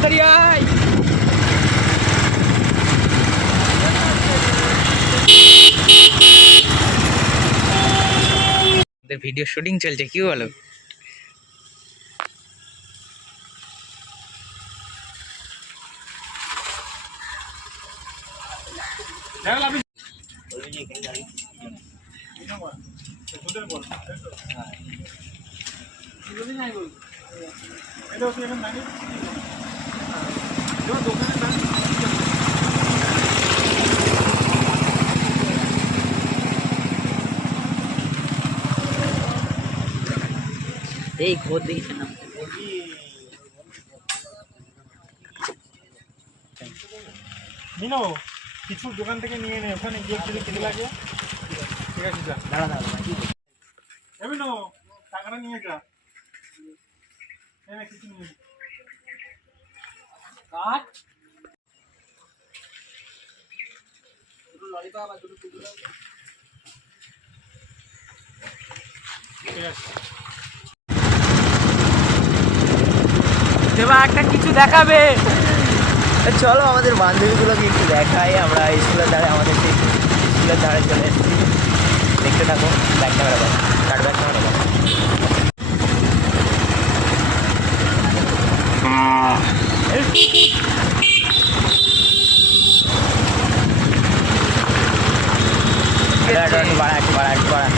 তাড়াতাড়ি আয়। Video shooting চলছে, কি বলো? এই ঘোর দিয়েছে না নিনো কিছু দোকান থেকে নিয়ে নে, ওখানে গিয়ে কিছু খেতে লাগে। ঠিক আছে যা, দাঁড়া দাঁড়া যাবি না টাকাটা নিয়ে যা, কিছু নিয়ে কাট ঠিক আছে। দেবা একটা কিছু দেখাবে। চলো আমাদের বান্ধবীগুলোকে একটু দেখাই। আমরা স্কুলের ধারে, আমাদের সেই স্কুলের ধারে চলে এসেছি। দেখতে থাকো, ব্যাক ক্যামেরা ব্যাক কাট ব্যাক ক্যামেরা ব্যাক। একটু বাড়া একটু বাড়া একটু বাড়া।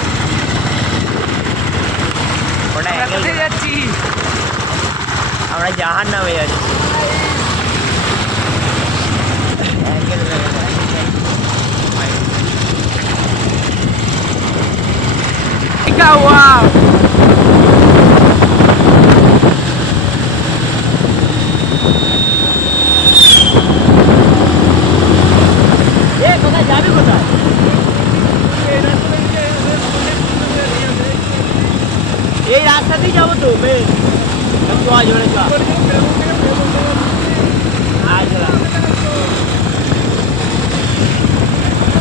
ওটা কোথায় যাচ্ছি? আমরা জাহান নামে যাচ্ছি। Wow! কোথায় যাবি কোথায়? এই রাস্তাতেই যাবো তো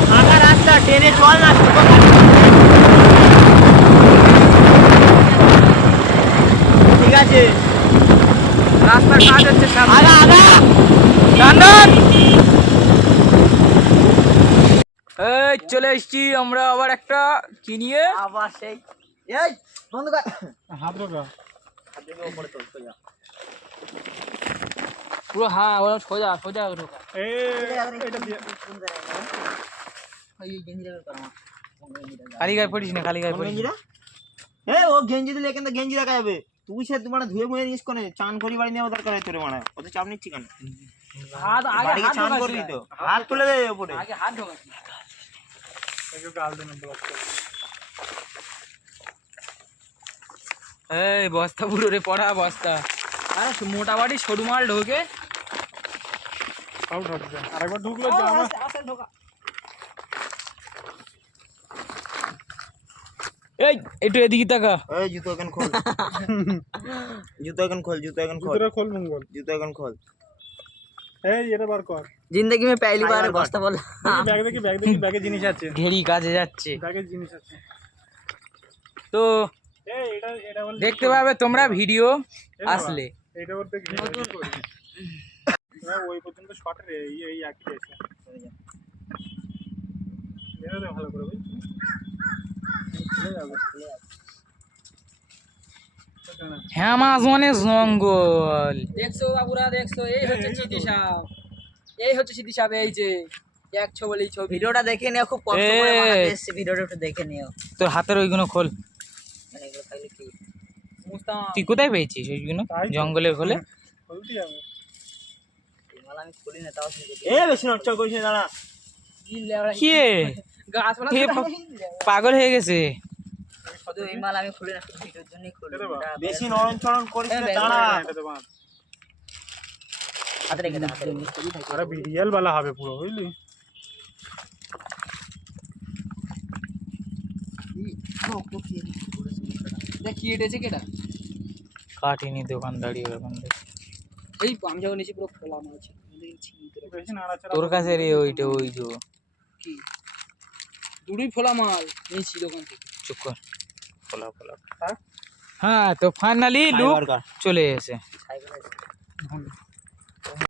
ফাঁকা রাস্তা, ট্রেনে চল না। ঠিক আছে, রাস্তার কাজ হচ্ছে সামনে। আগা আগা চন্দন, এই চলে এসছি আমরা আবার একটা কি নিয়ে। আবার সেই এই বন্ধ কর হাত রোগা উপরে তোল সোজা। পুরো হ্যাঁ ওরা সোজা সোজা ঢোকা। এটা দিয়ে এই গেঞ্জিটা কর আমার খালি গায়ে পড়িস না, খালি গায়ে পড়িস না। গেঞ্জিটা ও গেঞ্জি দিলে এখানে গেঞ্জি রাখা যাবে। তুই সে তোমার ধুয়ে মুয়ে নিস কোনে, চান করি বাড়ি নেওয়া দরকার হয় তোর, মানে অত চাপ নিচ্ছি কেন? হাত আগে বাড়ি হাত চান করবি তো, হাত তুলে দে উপরে। আগে হাত ঢোকাস। একটু গাল দেন ব্লক করে। এই বস্তা পুরো রে পড়া বস্তা। আরে মোটা বাড়ি সরু মাল ঢোকে। সব ঢুকবে, আরেকবার ঢুকলো যা আমার এই একটু এদিকে তাকা। এই জুতো এখন খোল, জুতো এখন খোল, জুতো এখন খোল, জুতোটা খোল মঙ্গল। জুতো এখন খোল। এই এটা বার কর जिंदगी में पहली बार बस्ता बोला। ব্যাগ দেখি ব্যাগে জিনিস আছে, ঘেরি কাজে যাচ্ছে ব্যাগে জিনিস আছে। তো এই এটা এটা বল দেখতে পাবে তোমরা ভিডিও আসলে। এটা বলতে নতুন করি না, ওই পর্যন্ত শর্ট রে, এই একই আছে। এটা দে ভালো করে ভাই, চলে যাবে। অ্যামাজনের জঙ্গল দেখছো বাবুরা, দেখছো? এই হচ্ছে সিদ্ধি সাপ, এই হচ্ছে সিদ্ধি সাপ। এই যে দেখছো বলেই ছবি। ভিডিওটা দেখে নিও, খুব কষ্ট করে বানাতে এসেছি, ভিডিওটা একটু দেখে নিও। তোর হাতের ওইগুলো খোল। মানে এগুলো খাইলে কি তুই কোথায় পেয়েছিস ওইগুলো? জঙ্গলে খোলে বলতে যাবে মালা আমি খুলি না, তাও এ বেশি নড়চড় করিস না, দাঁড়া। কি পাগল হয়ে গেছে? শুধু এই মাল আমি খুলি না, শুধু ভিডিওর জন্যই খুলি। বেশি নরম চরণ করিস না, দাঁড়া। হাতে রেখে দে, হাতে রেখে দে। আরে রিয়েল वाला হবে পুরো, বুঝলি? দেখি এটেছে কেডা? কাটিনি দোকানদারি ওখান থেকে। এই আমি যখন এসে পুরো খোলা মাছ বেশি নাড়াচাড়া তোর কাছে রে, ওইটা ওই যে কি দুটোই ফোলা মাল নিয়েছি দোকান থেকে। চুপ কর, ফোলা ফোলা। হ্যাঁ? হ্যাঁ তো ফাইনালি লুক চলে এসে। সাইকেল